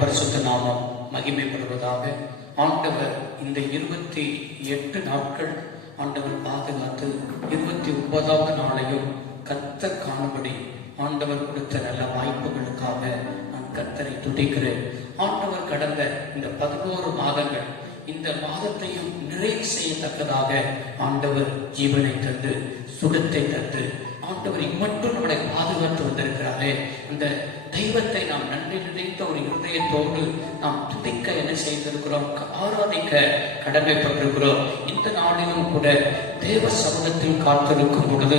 பரிசுத்த நாமம் மகிமைப்படுவதாக. ஆண்டவர் இந்த 28 நாட்கள் ஆண்டவர் பாதுகாத்து 29வது நாளையும் கர்த்தர் காணும்படி ஆண்டவர் கொடுத்த நல்ல வாய்ப்புகளுக்காக நான் கர்த்தரை துதிக்கிறேன். ஆண்டவர் கடந்த இந்த 11 மாதங்கள் இந்த மாதத்தையும் நிறைவு செய்யத்தக்கதாக ஆண்டவர் ஜீவனை தந்து சுகத்தை தந்து ஆண்டவர் இம்மட்டும் நம்மளை பாதுகாத்து வந்திருக்கிறாரே, அந்த தெய்வத்தை நாம் நன்றி நினைத்த ஒரு இருதயத்தோடு நாம் துதிக்க என்ன செய்திருக்கிறோம், ஆராதிக்க கடமைப்பட்டிருக்கிறோம். இந்த நாளிலும் கூட தேவ சமூகத்தில் காத்திருக்கும் பொழுது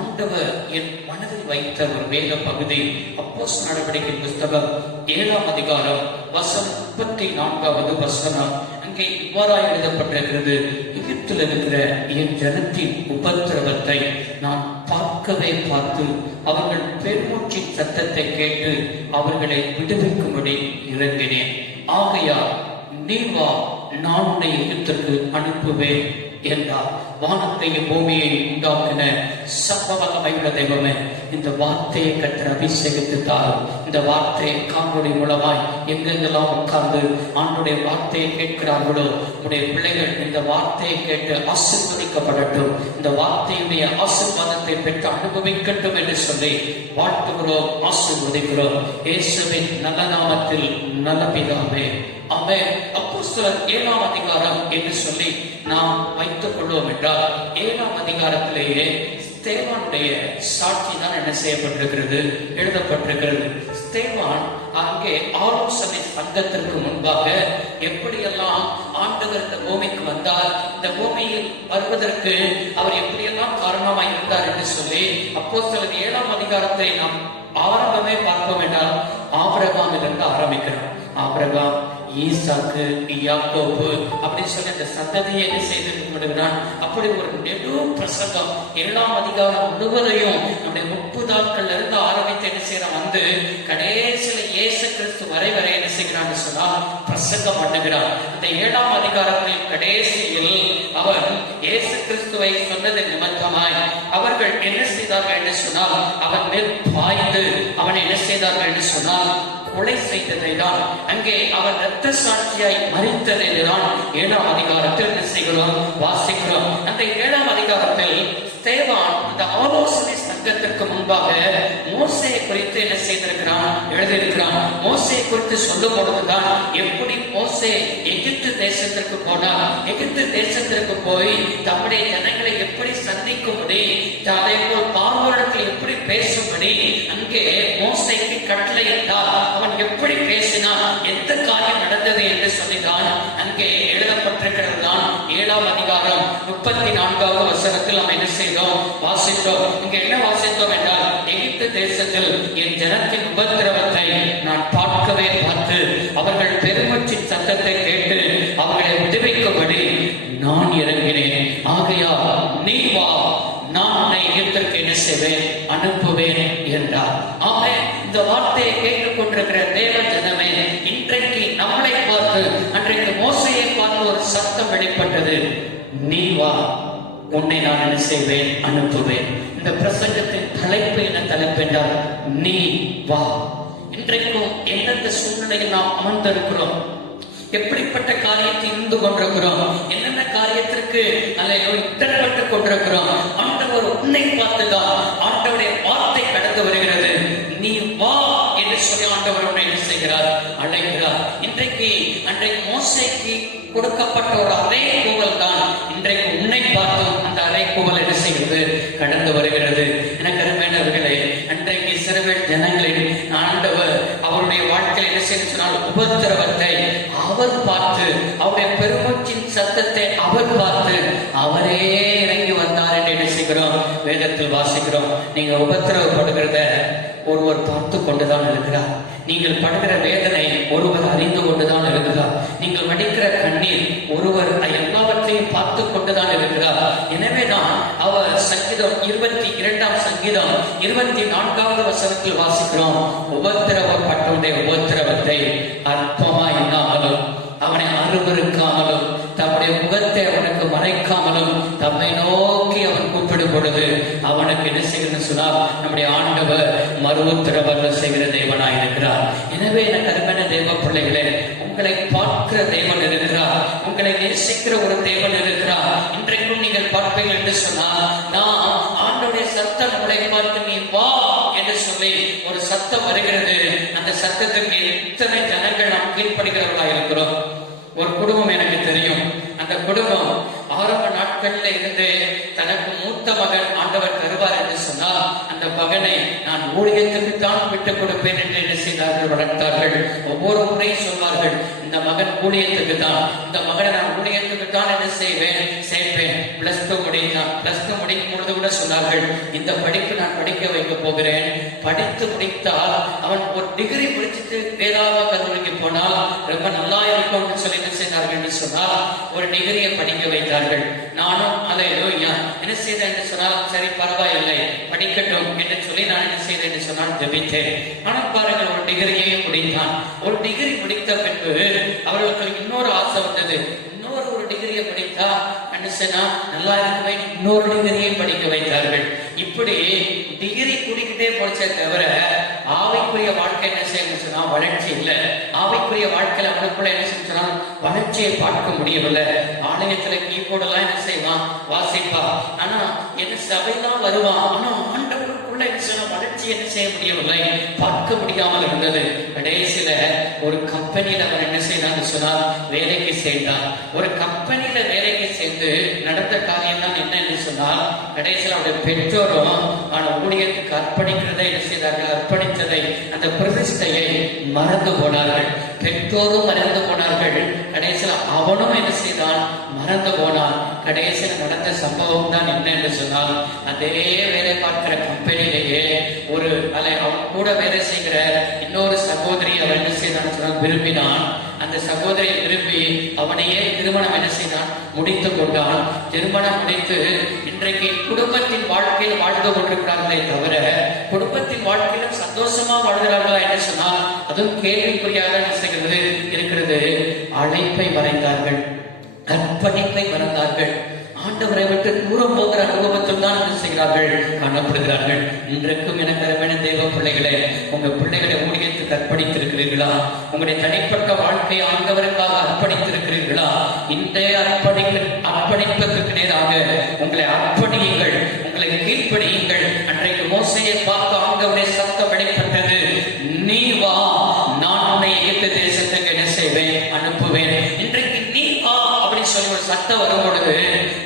ஆண்டவர் என் மனதில் வைத்த ஒரு வேத பகுதி அப்போஸ்தலர் நடவடிக்கை புஸ்தகம் 7ஆம் அதிகாரம் வசனம் 34வது வசனம். அங்கே இவ்வாறாக எழுதப்பட்டிருக்கிறது, எகிப்தில் இருக்கிற என் ஜனத்தின் உபத்திரவத்தை நான் பார்க்கவே பார்த்து அவர்கள் பெருமூச்சின் சத்தத்தை கேட்டு அவர்களை விடுவிக்கும்படி இறங்கினேன். ஆகையால் நீ வா, நான் உன்னை எகிப்திற்கு அனுப்புவேன் என்றார். வானத்தையும் பூமியை உண்டாக்கின சர்வவல்லமையுள்ள தெய்வமே, இந்த வார்த்தையை கர்த்தர் அபிஷேகித்தார். இந்த வார்த்தையை காணொளி மூலமாய் எங்கெங்கெல்லாம் உட்கார்ந்து ஆண்டுடைய வார்த்தையை கேட்கிறார்களோ உடைய பிள்ளைகள் இந்த வார்த்தையை கேட்டு ஆசீர்வதிக்கப்படட்டும், இந்த வார்த்தையுடைய ஆசீர்வாதத்தை பெற்று அனுபவிக்கட்டும் என்று சொல்லி வாழ்த்துகிறோம், ஆசீர்வதிக்கிறோம். இயேசுவின் நல்ல நாமத்தில் நல்ல பிதாவே, ஆமென். அப்போஸ்தலர் 7ஆம் அதிகாரம் என்று சொல்லி நாம் வைத்துக் கொள்வோம் என்றால் 7ஆம் அதிகாரத்திலேயே ஸ்தேவானுடைய சாட்சி தான் என்ன செய்யப்பட்டிருக்கிறது, எழுதப்பட்டிருக்கிறது. ஸ்தேவான் அங்கே ஆலோசனை சங்கத்திற்கு முன்பாக எப்படியெல்லாம் ஆண்டவர் இந்த பூமிக்கு வந்தார், இந்த பூமியில் வருவதற்கு அவர் எப்படியெல்லாம் காரணமாய் இருந்தார் என்று சொல்லி அப்போஸ்தலர் 7ஆம் அதிகாரத்தை நாம் ஆரம்பமே பார்ப்போம் என்றால் ஆபிரகாமிலிருந்து ஆரம்பிக்கிறோம். ஆபிரகாம், ஈசாக்கு, யாக்கோபு அப்படின்னு சொல்லி அந்த சந்ததியை என்ன செய்திருக்கிறான். அப்படி ஒரு நெடு பிரசங்கம் 7ஆம் அதிகாரம் முழுவதையும் நம்முடைய 30 நாட்கள்ல இருந்து ஆரம்பித்து என்ன செய்யறான், வந்து கடைசியில இயேசு கிறிஸ்து வரை என்ன செய்கிறான்னு சொன்னா பிரசங்கம் பண்ணுகிறான். இந்த 7ஆம் அதிகாரத்தின் கடைசியில் அவன் இயேசு கிறிஸ்துவை சொன்னது நிமித்தமாய் அவர்கள் என்ன செய்தார்கள் என்று சொன்னால் அவன் மேல் பாய்ந்து அவனை என்ன செய்தார்கள் என்று சொன்னால் கொலை செய்ததை தான், அங்கே அவன் இரத்த சாட்சியாய் மரித்ததை தான் 7ஆம் அதிகாரத்தில் என்ன செய்கிறோம், வாசிக்கிறோம். அந்த 7ஆம் அதிகாரத்தில் ஸ்தேவான் அந்த ஆலோசனை சங்கத்திற்கு முன்பாக மோசேயை குறித்து என்ன செய்திருக்கிறான், எழுதியிருக்கிறான். மோசேயை குறித்து சொல்லும் பொழுதுதான் எப்படி மோசே எகிப்து தேசத்திற்கு போனார், எகிப்து தேசத்திற்கு போய் தம்முடைய ஜனங்களை எப்படி சந்திக்கும்படி, அதே போல் பார்வோரிடத்தில் எப்படி பேசும்படி அங்கே மோசேக்கு கட்டளை என்றால் அவன் எப்படி பேசினான், எந்த காரியம் நடந்தது என்று சொல்லிதான் அங்கே எழுதப்பட்டிருக்கிறது தான் 7ஆம் அதிகாரம் 34வது வசனத்தில் நாம் என்ன செய்தோம், வாசித்தோம். இங்க என்ன வாசித்தோம் என்றால், எகிப்து தேசத்தில் என் ஜனத்தின் உபத்திரவத்தை நான் பார்க்கவே பார்த்து அவர்கள் பெருமூச்சின் சத்தத்தை கேட்டு அவர்களை விடுவிக்கும்படி நான் இறங்கினேன். ஆகையால் நீ வா, நான் உன்னை எகிப்திற்கு என்ன செய்வேன், அனுப்புவேன் என்றார். ஆமென். இந்த வார்த்தையை கேட்டுக்கொண்டிருக்கிற தேவ ஜனமே, இன்றைக்கு நம்மளை பார்த்து அன்றைக்கு மோசையை பார்த்து ஒரு சத்தம் வெளிப்பட்டது, நீ வா, உன்னை நான் என்ன செய்வேன், அனுப்புவேன். இந்த பிரசங்கத்தின் தலைப்பு என்ன தலைப்பு என்றால் நீ வா. இன்றைக்கும் எந்தெந்த சூழ்நிலையில் நாம் அமர்ந்திருக்கிறோம், எப்படிப்பட்ட காரியத்தை இருந்து கொண்டிருக்கிறோம், என்னென்ன காரியத்திற்கு இட்டப்பட்டு கொண்டிருக்கிறோம், ஆண்டவர் உன்னை பார்த்துதான் ஆண்டவருடைய வார்த்தை கடந்து வருகிறது. நீ வா என்று சொல்லி ஆண்டவர் உன்னை என்ன செய்கிறார், அழைக்கிறார். இன்றைக்கு அன்றைக்கு மோசேக்கு கொடுக்கப்பட்ட ஒரு அறைகூவல் தான் இன்றைக்கு உன்னை பார்த்தும் அந்த அறைகூவல் என்ன செய்கிறது, கடந்து வருகிறது. எனக்கு அருமையானவர்களே, அன்றைக்கு இஸ்ரவேல் ஜனங்களின் ஆண்டவர் அவருடைய வாழ்க்கையில் என்ன செய்தால் உபத்திரவத்தை அவர் பார்த்து, அவருடைய பெருமூச்சின் சத்தத்தை அவர் பார்த்து அவரே இறங்கி வந்தார் என்று என்ன செய்கிறோம், வேதத்தில் வாசிக்கிறோம். நீங்க உபத்திரவப்படுகிறத ஒருவர் பார்த்து கொண்டுதான் இருக்கிறார். நீங்கள் படுகிற வேதனை ஒருவர் அறிந்து கொண்டுதான் இருக்கிறார். நீங்கள் வடிக்கிற கண்ணீர் ஒருவர் எல்லாவற்றையும் பார்த்து கொண்டுதான் இருக்கிறார். எனவேதான் அவர் சங்கீதம் 22ஆம் சங்கீதம் 24வது வசனத்தில் வாசிக்கிறோம், உபத்திரவப்பட்டவனுடைய உபத்திரவத்தை அற்பமா எண்ணாமலும் அவனை அருவருக்காமலும் தம்முடைய முகத்தை அவனுக்கு மறைக்காமலும் தம்மை நோக்கி அவன் கூப்பிடும் படுத்தும் பொழுது அவனுக்கு என்ன செய்யணும்னு சொன்னால் நம்முடைய ஆண்டவர் மறு உத்தரவு செய்கிற தேவனாய் இருக்கிறார். எனவே எனக்கு அருமையான தேவ பிள்ளைகளே, உங்களை பார்க்கிற தேவன் இருக்கிறார், உங்களை நேசிக்கிற ஒரு தேவன் இருக்கிறார். இன்றைக்கும் நீங்கள் பார்ப்பீர்கள் என்று சொன்னால், நான் ஆண்டவருடைய சத்தம் உங்களை பார்த்து நீ வா என்று சொல்லி ஒரு சத்தம் வருகிறது. அந்த சத்தத்துக்கு எத்தனை ஜனங்கள் நாம் கீழ்ப்படுகிறவர்களா இருக்கிறோம். ஒரு குடும்பம் எனக்கு தெரியும். அந்த குடும்பம் ஆரம்ப நாட்கள்ல இருந்து தனக்கு மூத்த மகன் ஆண்டவர் தருவார் என்று சொன்னால் அந்த மகனை நான் ஊழியத்துக்கு தான் விட்டுக் கொடுப்பேன் என்று என்ன செய்தார்கள், வளர்த்தார்கள். ஒவ்வொரு முறையும் சொல்வார்கள், இந்த மகன் ஊழியத்துக்கு தான், இந்த மகனை நான் ஊழியத்துக்கு தான் என்ன செய்வேன், சேர்ப்பேன். +2 முடித்தான். +2 முடிக்கும் பொழுது கூட சொன்னார்கள், இந்த படிப்பு நான் படிக்க வைக்க போகிறேன். படித்து முடித்தால் அவன் ஒரு டிகிரி முடிச்சுட்டு வேதாவ கல்லூரிக்கு போனால் ரொம்ப நல்லா இருக்கும் சொல்லி என்ன செய்தார்கள் என்று சொன்னால் ஒரு டிகிரியை படிக்க வைத்தார்கள். நானும் அல்லேலூயா என்ன செய்தேன் என்று சொன்னால், சரி பரவாயில்லை படிக்கட்டும் என்று சொல்லி நான் என்ன செய்தேன் என்று சொன்னால் ஜெபித்தேன். ஆனால் பாருங்கள், ஒரு டிகிரியையும் முடித்தான். ஒரு டிகிரி முடித்த பின்பு அவர்களுக்கு இன்னொரு ஆசை வந்தது. இன்னொரு டிகிரியை படித்தா மனுஷனா நல்லா இருக்குமே, இன்னொரு டிகிரியை படிக்க வைத்தார்கள். இப்படி டிகிரி குடிக்கிட்டே போச்சே தவிர ஆவிக்குரிய வாழ்க்கை என்ன செய்யணும் சொன்னா வளர்ச்சி இல்லை. ஆவிக்குரிய வாழ்க்கையில அவனுக்குள்ள என்ன செய்யணும்னா வளர்ச்சியை பார்க்க முடியவில்லை. ஆலயத்துல கீபோர்டு எல்லாம் என்ன செய்வான், வாசிப்பா. ஆனா என்ன சபைதான் வருவான். ஆனா ஆண்டவருக்குள்ள என்ன செய்ய வளர்ச்சி என்ன செய்ய முடியவில்லை, பார்க்க முடியாமல் இருந்தது. கடைசியில ஒரு கம்பெனியில அவன் என்ன செய்யறான்னு சொன்னால் வேலைக்கு சேர்ந்தான். ஒரு கம்பெனியில வேலைக்கு சேர்ந்து நடந்த காரியம் தான் என்ன என்று சொன்னால், கடைசியில் அவருடைய பெற்றோரும் அவன் ஊழியத்துக்கு அர்ப்பணிக்கிறதை என்ன செய்தார்கள், அர்ப்பணித்ததை அந்த பிரதிஷ்டையை மறந்து போனார்கள். பெற்றோரும் மறந்து போனார்கள். கடைசியில் அவனும் என்ன செய்தான், மறந்து போனான். கடைசியில் நடந்த சம்பவம் தான் என்ன என்று சொன்னால், அதே வேலை பார்க்கிற கம்பெனியிலேயே ஒரு அவன் கூட வேலை செய்கிற இன்னொரு சகோதரி அவன் என்ன செய்தான் சொன்னால் விரும்பினான். அந்த சகோதரியை விரும்பி அவனையே திருமணம் என்ன செய்தான், முடித்து கொண்டான். திருமணம் முடித்து இன்றைக்கு குடும்பத்தின் வாழ்க்கையில் வாழ்ந்து கொண்டிருக்கிறார்களே தவிர குடும்பத்தின் வாழ்க்கையிலும் சந்தோஷமா வாழ்கிறார்களா என்று சொன்னால் அதுவும் கேள்விக்குறியாக என்ன செய்கிறது இருக்கிறது. அழைப்பை மறைந்தார்கள், அர்ப்பணிப்பை மறந்தார்கள். ஆண்டவரை விட்டு தூரம் போகிற அனுபவத்தில் தான் என்ன செய்கிறார்கள், காணப்படுகிறார்கள். இன்றைக்கும் எனக்கு அருமையான தேவ பிள்ளைகளே, உங்க பிள்ளைகளை ஊழியத்துக்கு அர்ப்பணித்திருக்கிறீர்களா? உங்களுடைய தனிப்பட்ட வாழ்க்கையை ஆண்டவருக்காக அர்ப்பணித்திருக்கிறீர்களா? இந்த அர்ப்பணிப்பதற்கு நேராக உங்களை அர்ப்பணியுங்கள், உங்களை கீழ்ப்படியுங்கள். அன்றைக்கு மோசையை பார்த்து ஆண்டவருடைய சத்தம் வெளிப்பட்டது, நீ வா, நான் உன்னை எகிப்து தேசத்துக்கு என்ன செய்வேன், அனுப்புவேன். இன்றைக்கு நீ வா அப்படின்னு சொல்லி ஒரு சத்தம் வரும் பொழுது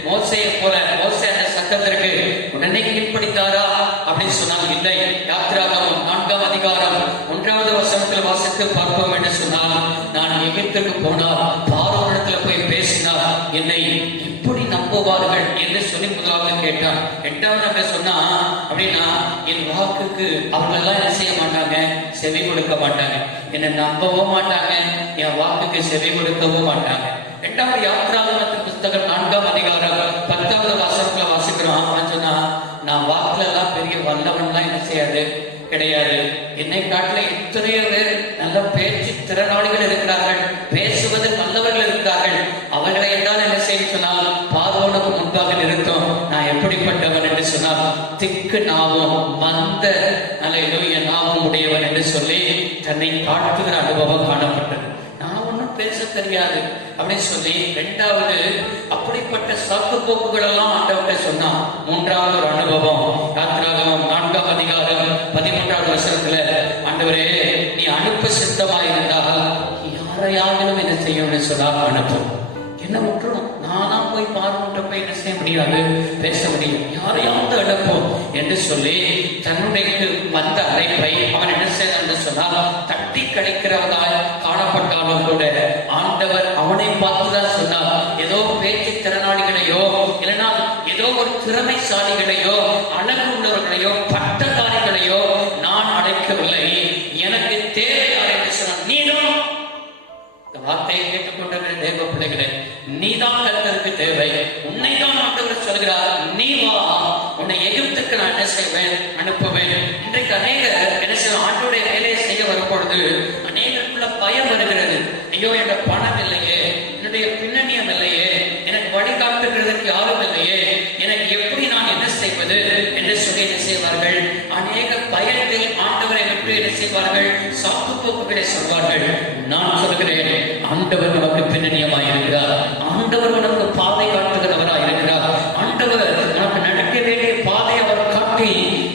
மோசையை போல மோசே அந்த சத்தத்திற்கு உடனே கீழ்ப்படித்தாரா அப்படின்னு சொன்னால் இல்லை. யாத்திராகமம் 4ஆம் அதிகாரம் 1வது வசனத்தில் வாசித்து பார்ப்போம் என்று சொன்னால், நான் எகிப்துக்கு போனால் பார்வோனிடத்தில் போய் பேசினால் என்னை எப்படி நம்புவார்கள் என்று சொல்லி முதலாவது கேட்டான். 8வது அங்க சொன்னா அப்படின்னா என் வாக்குக்கு அவங்க எல்லாம் என்ன செய்ய மாட்டாங்க, செவி கொடுக்க மாட்டாங்க, என்னை நம்பவும் மாட்டாங்க, என் வாக்குக்கு செவி கொடுக்கவும் மாட்டாங்க. 2வது யாத்திராகமத்தின் புஸ்தகம் 4ஆம் அதிகாரம் 10வது வசனத்துல வாசிக்கிறோம். சொன்னா நான் வாக்குல எல்லாம் பெரிய வல்லவன்லாம் என்ன செய்யாது கிடையாது. என்னை காட்டில எத்தனையோ பேர் நல்ல பேச்சு திறனாளிகள் இருக்கிறார்கள், பேசுவதில் நல்லவர்கள் இருக்கிறார்கள். அவர்களை எல்லாம் என்ன செய்ய சொன்னால் பார்வோனுக்கு முன்பாக நிறுத்தும். நான் எப்படிப்பட்டவன் என்று சொன்னால் திக்கு நாவும் மந்த அல்லேலூயா நாவும் உடையவன் என்று சொல்லி தன்னை காட்டுகிற அனுபவம் காணப்பட்டது. பேச தெரியாது அப்படின்னு சொல்லி 2வது அப்படிப்பட்ட சாக்கு போக்குகள் எல்லாம் ஆண்டவர்கிட்ட சொன்னான். 3வது ஒரு அனுபவம் யாத்திராகமம் 4ஆம் அதிகாரம் 13வது வசனத்துல, ஆண்டவரே நீ அனுப்ப சித்தமாயிருந்தால் யாரையாவது என்ன செய்யணும்னு சொன்னா அனுப்பும். என்ன விட்டுரும், நானா போய் பார்வன்ட்ட போய் என்ன செய்ய முடியாது, பேச முடியும், யாரையாவது அனுப்பும் என்று சொல்லி தன்னுடைய வந்த அழைப்பை அவன் என்ன செய்தான் சொன்னால் தட்டி கழிக்கிறவதாய் காணப்பட்டாலும் கூட ஆண்டவர் அவனை பார்த்துதான் சொன்னார். ஏதோ பேச்சு திறனாளிகளையோ இல்லைன்னா ஏதோ ஒரு திறமைசாலிகளையோ அழகு உள்ளவர்களையோ பட்டதாரிகளையோ நான் அழைக்கவில்லை. எனக்கு தேவையார் என்று சொன்னார் நீதான். வார்த்தையை கேட்டுக்கொண்டிருக்கிற தேவ பிள்ளைகளே, நீதான் கர்த்தருக்கு தேவை. உன்னைதான் ஆண்டவர் சொல்கிறார், நீ வா, உன்னை எகிப்துக்கு நான் என்ன செய்வேன், அனுப்புவேன். இன்றைக்கு அநேகர் என்ன செய்ய ஆண்டோடைய வேலையை செய்ய வரும்பொழுது அநேகருக்குள்ள பயம் வருகிறது. ஐயோ என்ற பணம் இல்லையே, என்னுடைய பின்னணியம் இல்லையே, எனக்கு வழிகாட்டுகிறதுக்கு யாரும் இல்லையே, எனக்கு எப்படி நான் என்ன செய்வது பயத்தில் ஆண்டவரை விட்டு என்ன செய்வார்கள்? சாக்கு போக்குகளை சொல்வார்கள். நான் சொல்கிறேன், ஆண்டவர் நமக்கு பின்னணியமாய் இருக்கிறார். ஆண்டவர் நமக்கு பாதை காட்டுகிறவராய் இருக்கிறார். ஆண்டவர் நமக்கு நடக்க வேண்டிய பாதை அவர் காட்டி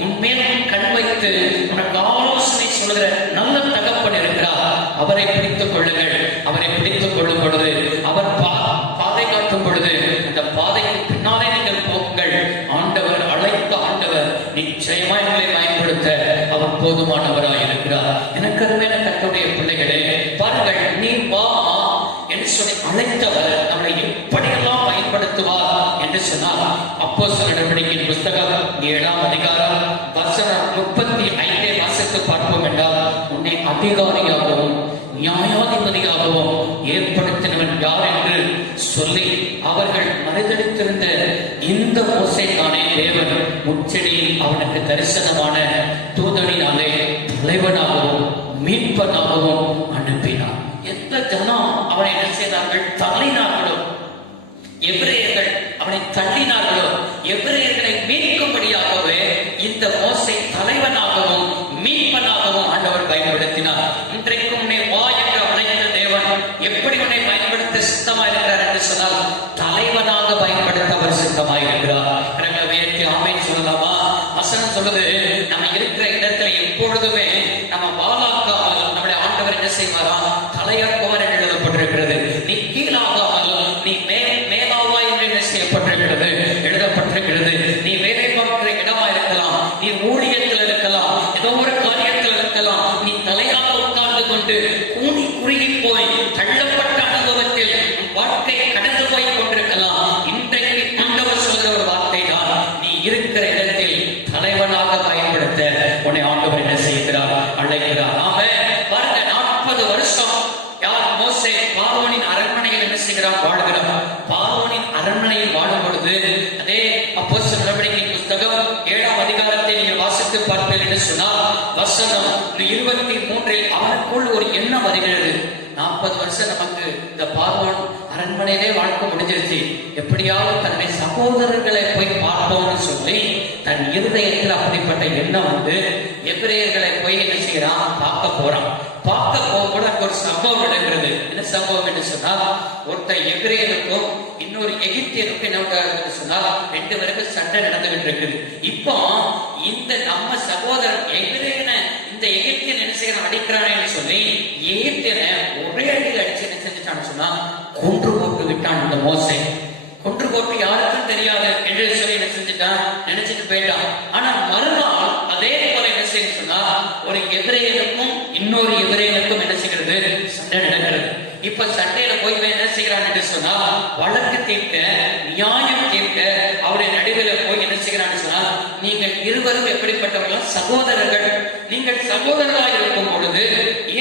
உன்மேல் கண் வைத்து உனக்கு ஆலோசனை சொல்கிற நல்ல தகப்பன் இருக்கிறார். அவரை பிடித்துக் கொள்ளுங்கள். அவரை பிடித்துக் கொள்ளும் பொழுது, அவர் பாதை காட்டும் பொழுது அந்த பாதைக்கு பின்னாலே நீங்கள் போங்கள். ஆண்டவர் அழைத்த ஆண்டவர் நிச்சயமாய் உங்களை பயன்படுத்த அவர் போதுமானவராய் இருக்கிறார். எனக்கு அருமையான கர்த்தருடைய பிள்ளைகளே, பாருங்கள், நீ வா என்று சொல்லி அழைத்தவர் நம்மளை எப்படியெல்லாம் பயன்படுத்துவார் என்று சொன்னார். அப்போஸ்தலர் நடவடிக்கையின் புஸ்தகம் 7ஆம் அதிகாரம் வசனம் 35 வாசித்து பார்ப்போம் என்றால், உன்னை அதிகாரியாகவும் நியாயாதிபதியாகவும் ஏற்படுத்தினவன் யார் என்று சொல்லி அவர்கள் மறுதளித்திருந்த இந்த மோசேக்கானே தேவன் முச்செடியில் அவனுக்கு தரிசனமான தூதனினாலே தலைவனாகவும் மீட்பனாகவும் அனுப்பினார். எந்த ஜனம் அவனை என்ன செய்தார்கள்? தள்ளினார்களோ, எபிரேயர்கள் அவனை தள்ளினார்களோ, எபிரேயர்களை மீட்கும்படியாகவே இந்த மோசே தலைவனாகவும் மீட்பனாகவும் ஆண்டவர் பயன்படுத்தினார். இன்றைக்கு உன்னை வா என்று அழைத்த தேவன் எப்படி உன்னை பயன்படுத்த சித்தமாயிருக்கிறார் என்று சொன்னால், தலைவனாக பயன்படுத்த அவர் சித்தமாயிருக்கிறார். வேற்றி ஆமென் சொல்லலாமா? வசனம் சொல்லுது, நம்ம இருக்கிற இடத்துல எப்பொழுதுமே நம்ம வாழாக்காமல் நம்முடைய ஆண்டவர் என்ன செய்வாரா? தலையாக்குவார் என்று எழுதப்பட்டிருக்கிறது. நீ கீழாகாமல் நீ மேலாவாய் என்று என்ன செய்யப்பட்டிருக்கிறது? எழுதப்பட்டிருக்கிறது. நீ வேலை பார்க்கிற இடமா இருக்கலாம், நீ ஊழியத்தில் இருக்கலாம், ஏதோ ஒரு காரியத்தில் இருக்கலாம். நீ தலையாக உட்கார்ந்து கொண்டு கூனி குறுகி போய் தள்ளப்பட்ட அனுபவத்தில் வாழ்க்கை கடந்து போய் கொண்டிருக்கலாம். இன்றைக்கு ஆண்டவர் சொல்ற ஒரு வார்த்தை தான், நீ இருக்கிற இடத்தில் தலைவனாக பயன்படுத்த உன்னை ஆண்டவர் என்ன செய்கிறார்? அழைக்கிறார். பாருங்க, 40 வருஷம் யார்? மோசே பார்வோனின் அரண்மனையில் என்ன செய்கிறார்? வாழ்கிறார். பார்வோனின் அரண்மனையில் வாழும் பொழுது அதே அப்போஸ்தலர் நடவடிக்கையின் புஸ்தகம் 7ஆம் அதிகாரத்தை நீங்கள் வாசித்து பார்ப்பீர்கள் என்று சொன்னால், வசனம் 23 அவனுக்குள் ஒரு எண்ணம் வருகிறது. 40 வருஷம் நமக்கு இந்த பார்வோன் அரண்மனையிலே வாழ்க்கை முடிஞ்சிருச்சு, எப்படியாவது தன்னை சகோதரர்களை போய் பார்ப்போம்னு சொல்லி தன் இருதயத்தில் அப்படிப்பட்ட எண்ணம் வந்து எபிரேயர்களை போய் என்ன செய்யறான்? பார்க்க போறான். பார்க்க போகும்போது அங்க ஒரு சம்பவம் நடக்கிறது. என்ன சம்பவம் என்று சொன்னால், ஒருத்தர் எபிரேயருக்கும் இன்னொரு எகிப்தியருக்கும் என்ன சொன்னால் 2 பேருக்கு சண்டை நடந்துகிட்டு இருக்குது. இப்போ இந்த நம்ம சகோதரன் எபிரேயனை இந்த எகிப்தியன் என்ன செய்யறான்? அடிக்கிறானேன்னு சொல்லி எகிப்தியனை ஒரே அடியில் அடிச்சு என்ன செஞ்சுட்டான்னு சொன்னா கொன்று போட்டு விட்டான். இந்த மோசே கொன்று போட்டு யாருக்கும் தெரியாது என்று சொல்லி என்ன செஞ்சுட்டான்? நினைச்சிட்டு போயிட்டான். ஆனா மறுநாள் அதே போல என்ன செய்ய சொன்னா, ஒரு எபிரேயனுக்கும் இன்னொரு எபிரேயனுக்கும் என்ன செய்கிறது? சண்டை நடக்கிறது. இப்ப சண்டையில போய் என்ன செய்யறான் என்று சொன்னா, வழக்கு தீர்க்க, நியாயம் தீர்க்க அவருடைய நடுவில் போய் என்ன செய்யறான்னு சொன்னா, நீங்கள் இருவரும் எப்படிப்பட்டவர்கள்? சகோதரர்கள். நீங்கள் சகோதரர்களாக இருக்கும் பொழுது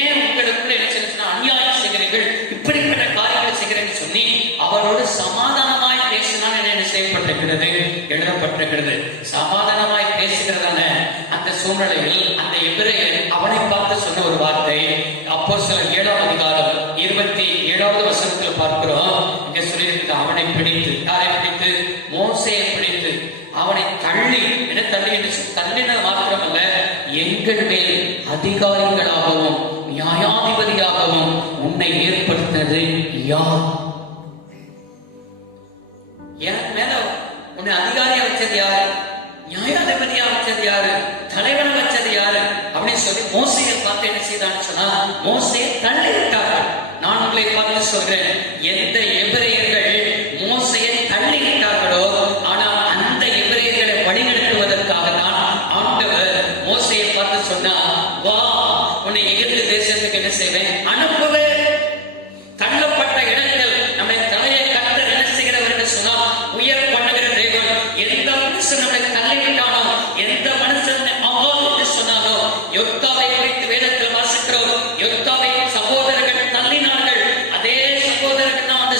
ஏன் உங்களுக்கு என்ன செய்ய அநியாயம் செய்கிறீர்கள்? இப்படிப்பட்ட காரியங்களை செய்கிறேன்னு சொல்லி அவரோடு சமாதானமாய் பேசினால் என்ன செய்யப்பட்டிருக்கிறது? எழுதப்பட்டிருக்கிறது. சமாதானமாய் பேசுகிறதான அந்த சூழ்நிலையில் அந்த எபிரேயர் அவனை பார்த்து சொன்ன ஒரு வார்த்தை, அப்போஸ்தலர் 7ஆம் அதிகாரம் 27வது வசனத்தில் பார்க்கிறோம். இங்க சொல்லியிருக்க, அவனை பிடித்து, யாரை பிடித்து? மோசேயை பிடித்து அவனை தள்ளி, என்ன தள்ளி என்று தள்ளினது மாத்திரமல்ல, எங்கள் மேல் அதிகாரிகளாகவும் நியாயாதிபதியாகவும் உன்னை ஏற்படுத்தினது யார்? என் மேல உன்னை அதிகாரியா வச்சது யாரு? நியாயாதிபதியா வச்சது யாரு? தலைவனை வச்சது யாரு? அப்படின்னு சொல்லி மோசையை பார்த்து என்ன செய்தான்னு சொன்னா, மோசையை தள்ளி விட்டார்கள். நான் உங்களை பார்த்து சொல்றேன், எந்த எபிரேயர்கள் மோசையை தள்ளி விட்டார்களோ, ஆனா அந்த எபிரேயர்களை வழிநடத்துவதற்காக தான் ஆண்டவர் மோசையை பார்த்து சொன்னா, வா, உன்னை எகிப்து தேசத்துக்கு என்ன செய்வேன்? அனுப்புவேன். தள்ளப்பட்ட இடங்கள் நம்மை தலையை கர்த்தர் என்ன செய்கிறவர் என்று சொன்னால் உயர் பண்ணுகிற தேவன். எந்த மனுஷன் நம்மை தள்ளிவிட்டானோ, எந்த மனுஷன் என்று சொன்னாலோ, யோத்தாவை குறித்து வேதத்தில் வாசிக்கிறோம். யோத்தாவை சகோதரர்கள் தள்ளினார்கள். அதே சகோதரர்கள் தான் வந்து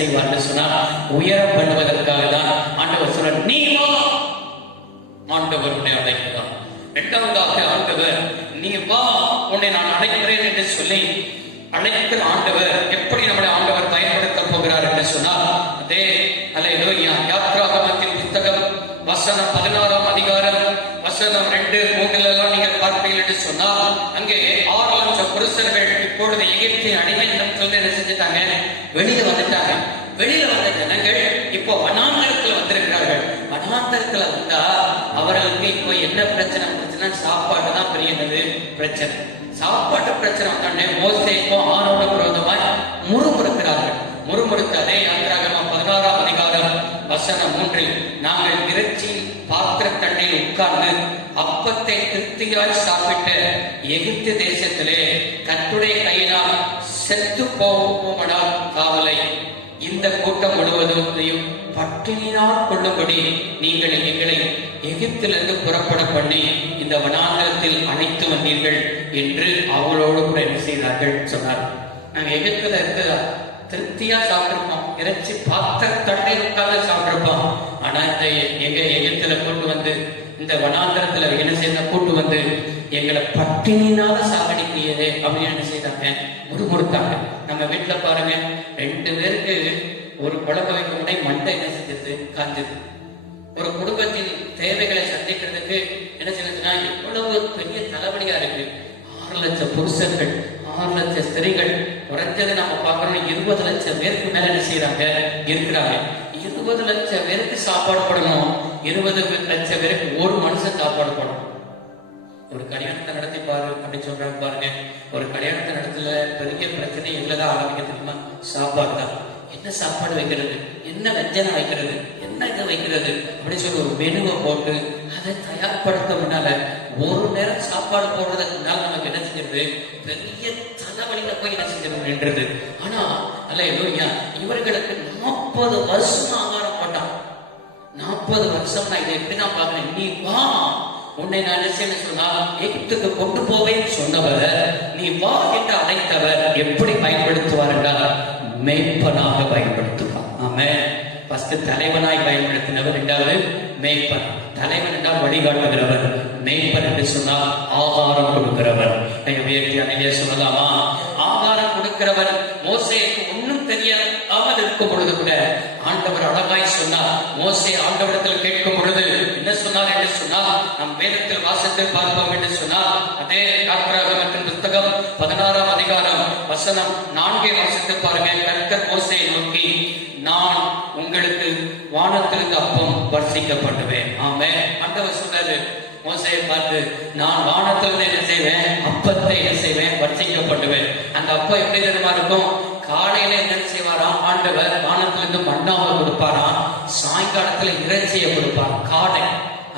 செய்வார்னு சொன்னால் உயரம் பண்ணுவதற்காக தான் ஆண்டவர் சொல்றார், நீ வா. ஆண்டவர் உன்னை அழைக்கிறார். இரண்டாவதாக ஆண்டவர் நீ வா, உன்னை நான் அழைக்கிறேன் என்று சொல்லி அழைக்கிற ஆண்டவர் எப்படி நம்மளை ஆண்டவர் பயன்படுத்த போகிறார் என்று சொன்னால், அதே அல்லேலூயா யாத்ராகமத்தின் புத்தகம் வசனம் 16ஆம் அதிகாரம் வசனம் 2-3 நீங்கள் பார்ப்பீர்கள் என்று சொன்னால், அங்கே 6 லட்சம் புருஷர்கள் இப்பொழுது எகிப்தின் அடிமைத்தனம் சொல்லி என்ன செஞ்சுட்டாங்க, வெளியில வந்துட்டாங்க. வெளியில வந்த ஜனங்கள் இப்போ வனாந்தரத்துல வந்திருக்கிறார்கள். வனாந்தரத்துல வந்தா அவர்களுக்கு இப்போ என்ன பிரச்சனை வந்துச்சுன்னா, சாப்பாடு தான் பெரியது பிரச்சனை. சாப்பாட்டு பிரச்சனை வந்தோடனே மோசேக்கும் ஆரோட விரோதமாய் முறுமுறுக்கிறார்கள். முறுமுறுத்து அதே யாத்திராகமம் 16ஆம் அதிகாரம் வசனம் 3, நாங்கள் இறைச்சியின் பாத்திர தண்டையில் உட்கார்ந்து அப்பத்தை திருப்தியாய் சாப்பிட்ட எகிப்து தேசத்திலே கர்த்தருடைய கையினால் செத்து போவோமனால் காவலை இந்த கூட்டம் முழுவதையும் பட்டினினால் கொள்ளும்படி நீங்கள் எங்களை எகிப்திலிருந்து புறப்பட பண்ணி இந்த வனாந்தரத்தில் அழைத்து வந்தீர்கள் என்று அவங்களோடு கூட என்ன செய்தார்கள் சொன்னார். நாங்க எகிப்துல இருந்து திருப்தியா சாப்பிட்டிருப்போம், இறைச்சி பாத்திர தட்டை உட்கார்ந்து சாப்பிட்டிருப்போம். ஆனா இந்த எகிப்துல கொண்டு வந்து இந்த வனாந்தரத்துல என்ன செய்ய கூட்டு வந்து எங்களை பட்டினினால சாகடிக்கிறதே அப்படின்னு என்ன செய்தாங்க, முறுமுறுத்தாங்க. நம்ம வீட்டுல பாருங்க, 2 பேருக்கு ஒரு குழம்பு வைக்க முன்னே மண்டை என்ன செஞ்சது, காஞ்சது. ஒரு குடும்பத்தின் தேவைகளை சந்திக்கிறதுக்கு என்ன செய்யறதுன்னா எவ்வளவு பெரிய தலைவலியா இருக்கு. 6 லட்சம் புருஷர்கள், 6 லட்சம் ஸ்திரீகள், குறைஞ்சது நம்ம பார்க்கணும் 20 லட்சம் பேருக்கு மேல என்ன செய்யறாங்க, இருக்கிறாங்க. 20 லட்சம் பேருக்கு சாப்பாடு போடணும். 20 லட்சம் பேருக்கு ஒரு மனுஷன் சாப்பாடு போடணும். ஒரு கல்யாணத்தை நடத்தி பாரு அப்படின்னு சொல்றாங்க பாருங்க. ஒரு கல்யாணத்தை நடத்துல பெரிய பிரச்சனை எவ்வளவுதான் ஆரம்பிக்க தெரியுமா, சாப்பாடு தான். என்ன சாப்பாடு வைக்கிறது, என்ன வெஞ்சனை வைக்கிறது, என்ன இதை வைக்கிறது அப்படின்னு சொல்லி ஒரு மெனுவை போட்டு அதை தயார்படுத்த முன்னால ஒரு நேரம் சாப்பாடு போடுறதுக்கு முன்னால நமக்கு என்ன செஞ்சிருது, பெரிய தலைவலியில போய் என்ன செஞ்சிருது நின்றது. ஆனா அல்லேலூயா இவர்களுக்கு 40 வருஷம் ஆகாரம் போட்டான். 40 வருஷம் நான் இதை எப்படிதான் பாக்குறேன். நீ வா, உன்னை நான் என்ன செய்ய சொன்னால் எகிப்துக்கு கொண்டு போவேன் சொன்னவர், நீ வா என்று அழைத்தவர் எப்படி பயன்படுத்துவார் என்றால் மேய்ப்பனாக பயன்படுத்துவார். ஆமென். ஃபர்ஸ்ட் தலைவனாய் பயன்படுத்தினவர், 2வது மேய்ப்பன். தலைவன் என்றால் வழிகாட்டுகிறவர், மேய்ப்பன் என்று சொன்னால் ஆகாரம் கொடுக்கிறவர். உயர்த்தி சொல்லலாமா, ஆகாரம் கொடுக்கிறவர். மோசேக்கு ஒன்னும் தெரியாமல் இருக்கும் பொழுது கூட ஆண்டவர் அழகாய் சொன்னார். மோசே ஆண்டவரிடத்தில் கேட்கும் பொழுது என்ன சொன்னார் என்று சொன்னால், நம் வேதத்தில் வாசத்தை பார்ப்போம் என்று சொன்னால், அதே யாத்திராகமத்தின் புத்தகம் 16ஆம் அதிகாரம் வசனம் 4 வாசித்து பாருங்க. கர்த்தர் மோசேயை நோக்கி, நான் உங்களுக்கு வானத்திலிருந்து அப்பம் வர்ஷிக்கப்படுவேன். ஆமென். ஆண்டவர் சொன்னாரு மோசேயை பார்த்து, நான் வானத்திலிருந்து என்ன செய்வேன், அப்பத்தை என்ன செய்வேன், வர்ஷிக்கப்படுவேன். அந்த அப்பம் எப்படி தெரியுமா இருக்கும், காலையில என்ன செய்வாராம் ஆண்டவர், வானத்திலிருந்து மன்னாவை கொடுப்பாராம், சாயங்காலத்துல இறைச்சியை கொடுப்பார் காலை.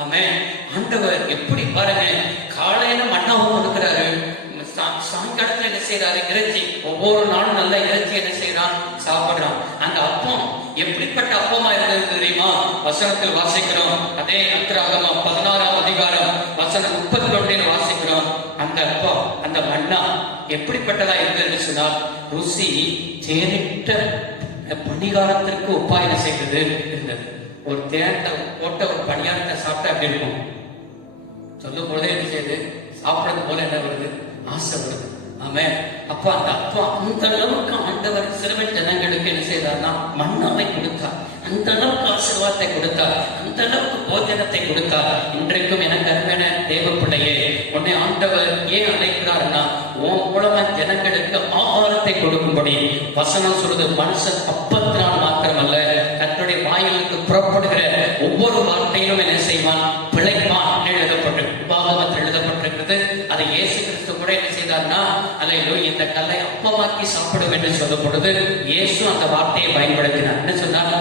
ஆமென். ஆண்டவர் எப்படி பாருங்க, காலையில மன்னாவை கொடுக்கிறாரு, சாயங்காலத்துல என்ன செய்யறாரு, இறைச்சி. ஒவ்வொரு நாளும் நல்ல இறைச்சி என்ன செய்யறான், சாப்பிடுறான். அந்த அப்பம் எப்படிப்பட்ட அப்பமா இருந்தது தெரியுமா, வசனத்தில் வாசிக்கிறோம். அதே யாத்திராகமம் 16ஆம் அதிகாரம் வசனம் 31 வாசிக்கிறோம். அந்த அப்பம், அந்த மன்னா எப்படிப்பட்டதா இருந்ததுன்னு சொன்னால், ருசி தேனிட்ட பணிகாரத்திற்கு ஒப்பாயின செய்தது இருந்தது. ஒரு தேனத்தை போட்ட ஒரு பணியாரத்தை சாப்பிட்டா அப்படி இருக்கும். சொல்லும் பொழுதே என்ன செய்யுது, சாப்பிடுறது போல என்ன வருது, ஆசை வருது. ஆமென். அப்ப அந்த அப்பா அந்த அளவுக்கு ஆண்டவர் சிறுவன் ஜனங்களுக்கு என்ன செய்தார்னா மன்னாவை கொடுத்தார், அந்த அளவுக்கு ஆசீர்வாதத்தை கொடுத்தார், அந்த அளவுக்கு போஜனத்தை கொடுத்தார். இன்றைக்கும் எனக்கு அருமையான தேவ பிள்ளையே, உன்னை ஆண்டவர் ஏன் அழைக்கிறார்னா, உன் மூலமா ஜனங்களுக்கு ஆகாரத்தை கொடுக்கும்படி. வசனம் சொல்றது, மனுஷன் அப்பத்தினால் மாத்திரமல்ல கர்த்தருடைய வாயிலுக்கு புறப்படுகிற ஒவ்வொரு வார்த்தையிலும் என்ன செய்வான், பிழைப்பான் எழுதப்பட்டு உபாகமத்தில் எழுதப்பட்டிருக்கிறது. அதை இயேசு கிறிஸ்து கூட என்ன செய்தார்னா, அல்லேலூயா இந்த கல்லை அப்பமாக்கி சாப்பிடும் என்று சொல்லும் பொழுது இயேசு அந்த வார்த்தையை பயன்படுத்தினார். என்ன சொன்னார்,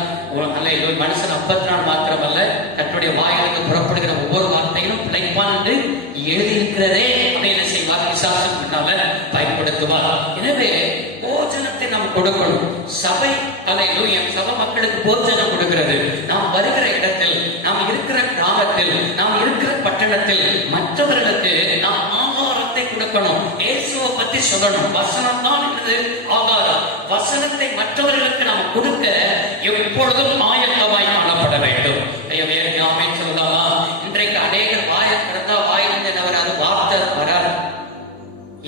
அல்லேலூயா மனுஷன் அப்பத்தினால் மாத்திரமல்ல கர்த்தருடைய வாயிலுக்கு புறப்படுகிற ஒவ்வொரு வார்த்தையிலும் பிழைப்பான் என்று எழுதியிருக்கிறதே அப்படின்னு செய்வார், விசாசம் முன்னால பயன்படுத்துவார். எனவே போஜனத்தை நாம் கொடுக்கணும். சபை அல்லேலூயா சபை மக்களுக்கு போஜனம் கொடுக்கிறது. நாம் வருகிற இடத்தில், நாம் இருக்கிற கிராமத்தில், நாம் இருக்கிற பட்டணத்தில் மற்றவர்களுக்கு நாம் ஆகாரத்தை கொடுக்கணும். இயேசுவை பத்தி அப்படி சொல்லணும். வசனம் தான் இது ஆகாரம். வசனத்தை மற்றவர்களுக்கு நாம் கொடுக்க எப்பொழுதும் ஆயத்தமாய் காணப்பட வேண்டும். சொல்லலாமா? இன்றைக்கு அநேகர் வாயை திறந்தா வாயிலிருந்து என்ன வராது? வார்த்தை வராது.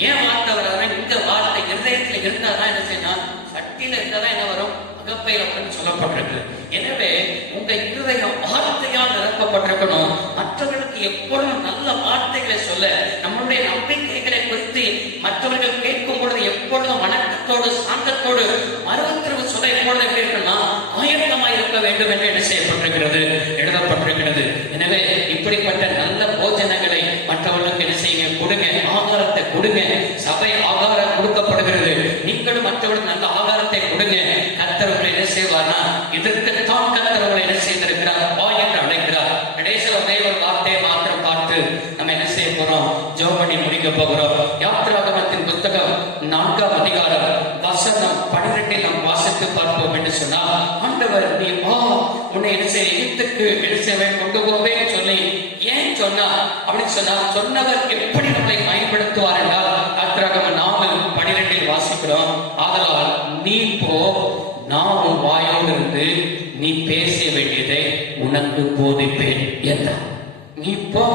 ஏன் வார்த்தை வராது? இந்த வார்த்தை இருதயத்துல இருந்தாதான் என்ன செய்யணும்? சட்டியில இருந்தாதான் என்ன வரும்? அகப்பையில அப்படின்னு சொல்லப்பட்டிருக்கு. எனவே உங்க இருதயம் வார்த்தையால் நிரப்பப்பட்டிருக்கணும். மற்றவர்களுக்கு எப்பொழுதும் நல்ல வார்த்தைகளை சொல்ல, நம்மளுடைய நம்பிக்கைகளை குறித்து மற்றவர்கள் கேட்கும் பொழுது எப்பொழுதும் வணக்கத்தோடு சாந்தத்தோடு மறுபத்திரவு சொல்ல எப்பொழுது எப்படி இருக்குன்னா ஆயத்தமாய் இருக்க வேண்டும் என்று என்ன செய்யப்பட்டிருக்கிறது? எழுதப்பட்டிருக்கிறது. எனவே இப்படிப்பட்ட நல்ல போஜனங்களை மற்றவர்களுக்கு என்ன செய்யுங்க? கொடுங்க. ஆகாரத்தை கொடுங்க. சபை ஆகாரம் கொடுக்கப்படுகிறது. நீங்களும் மற்றவர்களுக்கு நல்ல ஆகாரத்தை கொடுங்க. கர்த்தர் என்ன செய்வார்னா, இதற்குத்தான் கர்த்தர் என்ன செய்திருக்கிறார்? வா என்று அழைக்கிறார். கடைசியில் ஒரே ஒரு வார்த்தையை மாத்திரம் பார்த்து நம்ம என்ன செய்ய போறோம்? ஜெபம் பண்ணி முடிக்க போகிறோம். யாத்திராகமத்தின் புத்தகம் 4ஆம் அதிகாரம் வசனம் 12 நாம் வாசித்து பார்ப்போம் என்று சொன்னால், ஆண்டவர் நீ வா, உன்னை என்ன செய்ய எகிப்துக்கு என்ன செய்ய கொண்டு போவேன்னு சொல்லி ஏன் சொன்னா அப்படின்னு சொன்னா, சொன்னவர் எப்படி நம்மை பயன்படுத்துவார் என்றால் யாத்திராகமம் 4:12 வாசிக்கிறோம். ஆதலால் நீ போ, நான் உன் வாயோடு இருந்து நீ பேச வேண்டியதை உனக்கு போதிப்பேன் என்றார். நீ போ,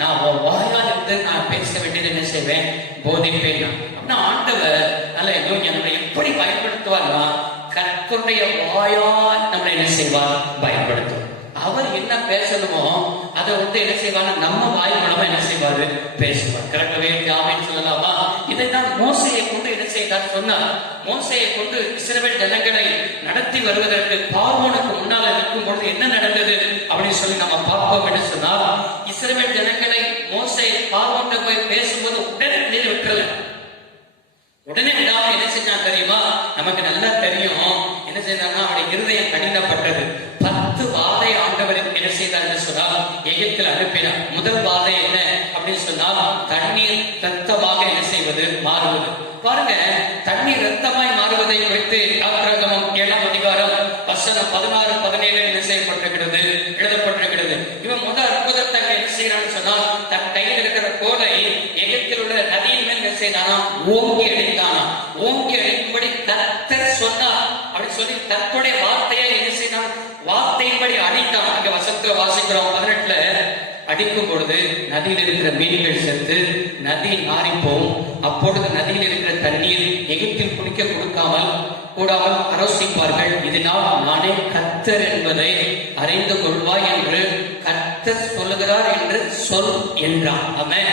நான் உன் வாயால் இருந்து நான் பேச வேண்டியது என்ன செய்வேன்? போதிப்பேன். அப்படின்னா ஆண்டவர் அல்ல நம்மளை எப்படி பயன்படுத்துவார்னா, கர்த்தருடைய வாயால் நம்மளை என்ன செய்வார்? பயன்படுத்தும். அவர் என்ன பேசணுமோ அதை என்ன செய்வாங்க? நம்ம வாய் மூலமா என்ன செய்வாரு? பேசுவார். கரெக்டாவே ஆமென் சொல்லலாமா? இதைத்தான் மோசேயை கொண்டு என்ன செய்தார் சொன்னார். மோசேயை கொண்டு இஸ்ரவேல் ஜனங்களை நடத்தி வருவதற்கு பார்வோனுக்கு முன்னால நிற்கும் பொழுது என்ன நடந்தது அப்படின்னு சொல்லி நம்ம பார்ப்போம் என்று சொன்னால், இஸ்ரவேல் ஜனங்களை மோசே பார்வோன்ட்ட போய் பேசும்போது உடனே வெளியில் விட்டுறல. உடனே விடாம என்ன செஞ்சான் தெரியுமா? நமக்கு நல்லா தெரியும். என்ன செய்தாங்கன்னா, அவருடைய இருதயம் கடினப்பட்டது. 10 வாதை ஆண்டவருக்கு என்ன செய்தார் என்று சொன்னால் எகிப்தில் அனுப்பினார். முதல் வாதை என்ன அப்படின்னு சொன்னால், தண்ணீர் ரத்தமாக என்ன செய்வது? மாறுவது. பாருங்க, தண்ணீர் ரத்தமாய் மாறுவதை குறித்து யாத்திராகமம் 7ஆம் அதிகாரம் வசனம் 16-17 என்ன செய்யப்பட்டிருக்கிறது? எழுதப்பட்டிருக்கிறது. இவன் முதல் அற்புதத்தை என்ன செய்யறான்னு சொன்னால், தன் கையில் இருக்கிற கோலை எகிப்தில் உள்ள நதியின் மேல் என்ன செய்தானா? ஓங்கி அடித்தானா. ஓங்கி அடிக்கும்படி கர்த்தர் சொன்னார் அப்படின்னு சொல்லி தன்னுடைய வார்த்தையை என்ன செய்தான்? வார்த்தையின்படி அடித்தான். இங்க வசனத்துல வாசிக்கிறோம் 18 அடிக்கும் பொழுது நதியில் இருக்கிற மீன்கள் செத்து நதி நாரி போகும். அப்பொழுது நதியில் இருக்கிற தண்ணீர் எகிப்தில் குடிக்க கூடாமல் அரசிப்பார்கள். இதனால் நானே கர்த்தர் என்பதை அறிந்து கொள்வாய் என்று கர்த்தர் சொல்லுகிறார் என்று சொல் என்றான். அவன்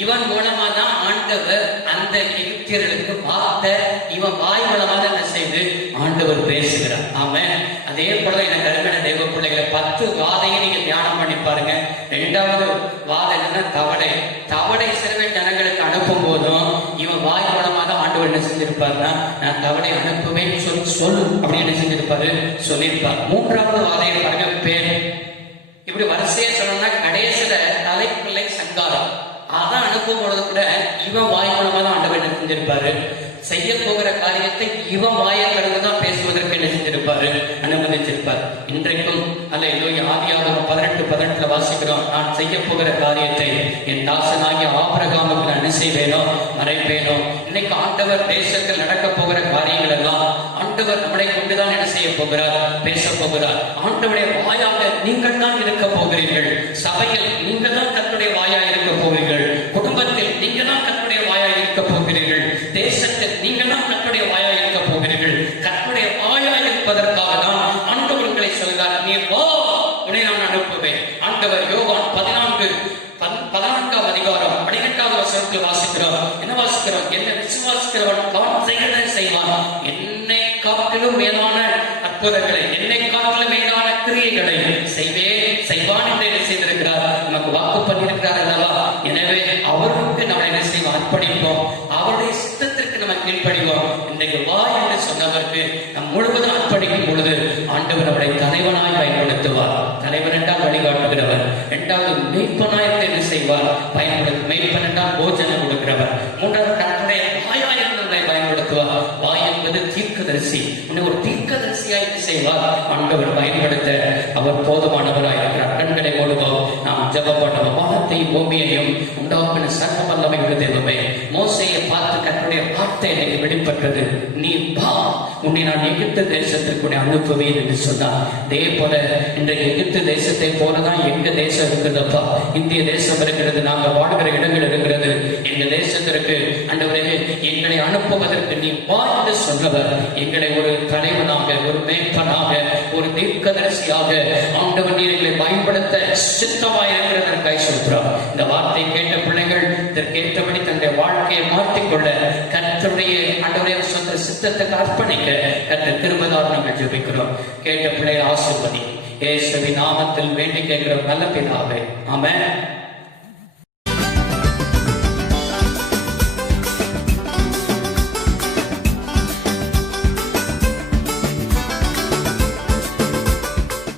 இவன் மூலமா தான் ஆண்டவர் அந்த எகிப்தியர்களுக்கு வார்த்தை இவன் வாய் மூலமா தான் என்ன செய்து ஆண்டவர் பேசுகிறார். ஆமென். அதே போல எனக்கு அருமையான தெய்வ பிள்ளைகளை 10 வாதையை நீங்க தியானம் பண்ணி பாருங்க. 2வது வாதை என்னன்னா தவளை இஸ்ரவேல் ஜனங்களுக்கு அனுப்பும் போதும் இவன் வாய் மூலமா தான் ஆண்டவர் என்ன செஞ்சிருப்பாருன்னா, நான் தவளை அனுப்புவேன் சொல் அப்படின்னு என்ன செஞ்சிருப்பாரு? சொல்லியிருப்பார். 3வது வாதையை பாருங்க, பேர். இப்படி வரிசையா சொல்லணும்னா கடைசியில தலைப்பிள்ளை சங்காரம். அதான் அனுப்பும் பொழுது கூட இவன் வாய் மூலமா தான் ஆண்டவர் என்ன செஞ்சிருப்பாரு? செய்ய போகிற காரியத்தை இவன் வாயை கடந்துதான் பேசுவதற்கு என்ன செஞ்சிருப்பாரு? அனுமதிச்சிருப்பார். இன்றைக்கும் ஆதியாகமம் 18:18 வாசிக்கிறோம். நான் செய்ய போகிற காரியத்தை என் தாசனாகிய ஆபிரகாமுக்கு நான் என்ன செய்வேனோ மறைப்பேனோ. இன்னைக்கு ஆண்டவர் தேசத்தில் நடக்க போகிற காரியங்கள் எல்லாம் ஆண்டவர் நம்மளை கொண்டுதான் என்ன செய்ய போகிறார்? பேச போகிறார். ஆண்டவருடைய வாயாக நீங்கள் தான் இருக்க போகிறீர்கள். சபையில் நீங்கள் தான் கர்த்தருடைய வாயாக இருக்க போகிறீர்கள். குடும்பத்தில் நீங்கள் தான் கர்த்தருடைய வாயாக இருக்க போகிறீர்கள். தேசத்தில் நீங்கள் தான் கர்த்தருடைய வாயாக இருக்க போகிறீர்கள். கர்த்தருடைய வாயாக இருப்பதற்காக தான் ஆண்டவர் உங்களை சொல்கிறார், நீ வா, உன்னை நான் அனுப்புவேன். ஆண்டவர் யோவான் 14ஆம் அதிகாரம் 18வது வசனத்தில் வாசிக்கிறோம். என்ன வாசிக்கிறோம்? என்னை விசுவாசிக்கிறவன் தான் செய்கிறதை செய்வான். என்னை காட்டிலும் மேலான அற்புதங்களை, என்னை காட்டிலும் மேலான கிரியைகளை செய்வான் என்று என்ன செய்திருக்கிறார்? நமக்கு வாக்கு பண்ணியிருக்கிறார் அல்லவா? எனவே அவருக்கு நம்ம என்ன செய்வோம்? அர்ப்பணிப்போம். அவருடைய சித்தத்திற்கு நம்ம கீழ்ப்படிவோம். இன்றைக்கு வா என்று சொன்னவருக்கு நம் முழுவதும் அர்ப்பணிக்கும் பொழுது ஆண்டவர் அவரை தலைவனாய் பயன்படுத்துவார். தலைவர் என்றால் வழிகாட்டுகிறவர். 2வது மெய்ப்பனாய் என்ன செய்வார்? பயன்படுத்தும். மெய்ப்பன் என்றால் போஜனம் கொடுக்கிறவர். 3வது கர்த்தருடைய வாயாய் என்பதை பயன்படுத்துவார். வாய் என்பது தீர்க்கதரிசி. ஒரு தீர்க்கதரிசியாய் என்ன செய்வார்? ஆண்டவர் பயன்படுத்த அவர் போதுமானவராய் இருக்கிறார். கண்களை மூலமாக நாம் ஜெபம் பண்ணுவோம். வானத்தையும் பூமியையும் உண்டாக்கின சர்வ வல்லமை உள்ள தெய்வமே, மோசேயை பார்த்து கர்த்தருடைய வார்த்தை எனக்கு வெளிப்பட்டது, நீ வா, உன்னை நான் எகிப்து தேசத்திற்கு உன்னை அனுப்புவேன் என்று சொன்னார். அதே போல இன்றைக்கு எகிப்து தேசத்தை போலதான் எங்க தேசம் இருக்குதுப்பா. இந்திய தேசம் இருக்கிறது, நாங்கள் வாழ்கிற இடங்கள் இருக்கிறது. எங்க தேசத்திற்கு ஆண்டவரே எங்களை அனுப்புவதற்கு நீ வா என்று சொன்னவர், எங்களை ஒரு தலைவனாக, ஒரு மேய்ப்பனாக, ஒரு தீர்க்கதரிசியாக ஆண்டவர் நீர் எங்களை பயன்படுத்த சித்தமாய் இருக்கிறதற்காய் சொல்கிறார். இந்த வார்த்தை கேட்ட பிள்ளைகள் இதற்கேற்றபடி தன்னுடைய வாழ்க்கையை மாற்றிக்கொள்ள கர்த்தருடைய ஆண்டவரே சொந்த சித்தத்துக்கு அர்ப்பணிக்க கர்த்தர் கிருபையால் நாங்கள் ஜெபிக்கிறோம். கேட்ட பிள்ளைகள் ஆசீர்வதி இயேசுவின் நாமத்தில் வேண்டி கேட்கிற நல்ல பிதாவே, ஆமென்.